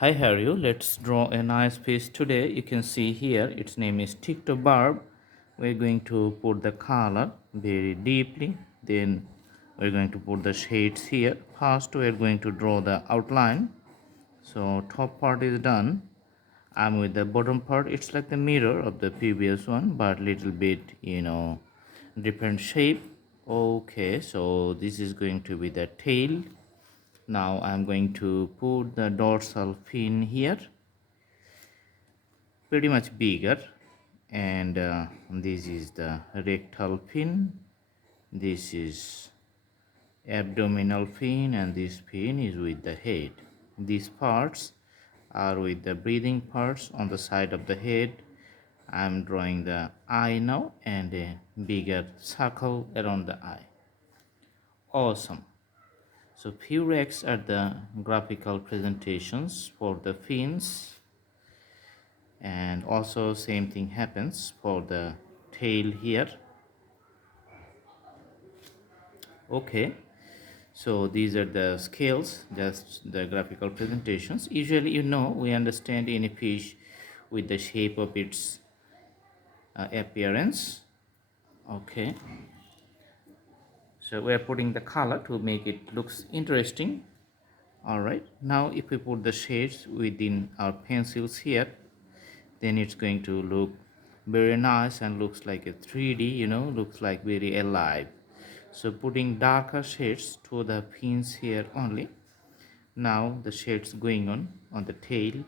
Hi, how are you? Let's draw a nice piece today. You can see here its name is ticto barb. We're going to put the color very deeply. Then we're going to put the shades here. First, we're going to draw the outline. So top part is done. I'm with the bottom part. It's like the mirror of the previous one, but little bit, different shape. Okay, so this is going to be the tail. Now I'm going to put the dorsal fin here, pretty much bigger, and this is the rectal fin, this is abdominal fin, and this fin is with the head. These parts are with the breathing parts on the side of the head. I'm drawing the eye now and a bigger circle around the eye. Awesome. So few racks are the graphical presentations for the fins, and also same thing happens for the tail here. Okay, so these are the scales, just the graphical presentations. Usually, we understand any fish with the shape of its appearance. Okay, so we are putting the color to make it looks interesting. All right, now if we put the shades within our pencils here, then it's going to look very nice and looks like a 3D, looks like very alive. So putting darker shades to the fins here only. Now the shades going on the tail,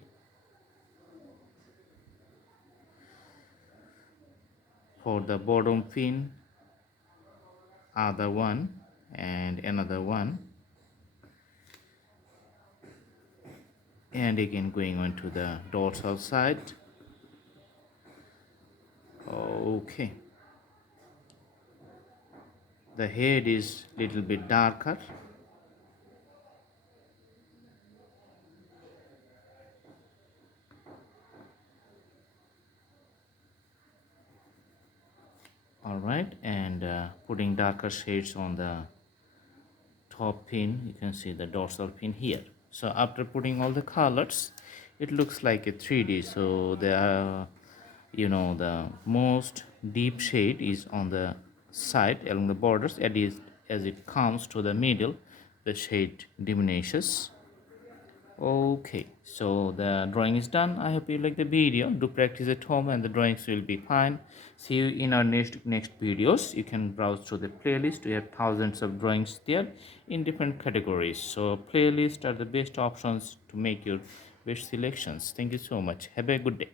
for the bottom fin, other one and another one, and again going on to the dorsal side. Okay, the head is little bit darker. All right, and putting darker shades on the top pin. You can see the dorsal pin here. So after putting all the colors, it looks like a 3D. So the most deep shade is on the side along the borders. As it comes to the middle, the shade diminishes. Okay, so the drawing is done. I hope you like the video. Do practice at home and the drawings will be fine. See you in our next videos. You can browse through the playlist. We have thousands of drawings there in different categories. So playlists are the best options to make your best selections. Thank you so much. Have a good day.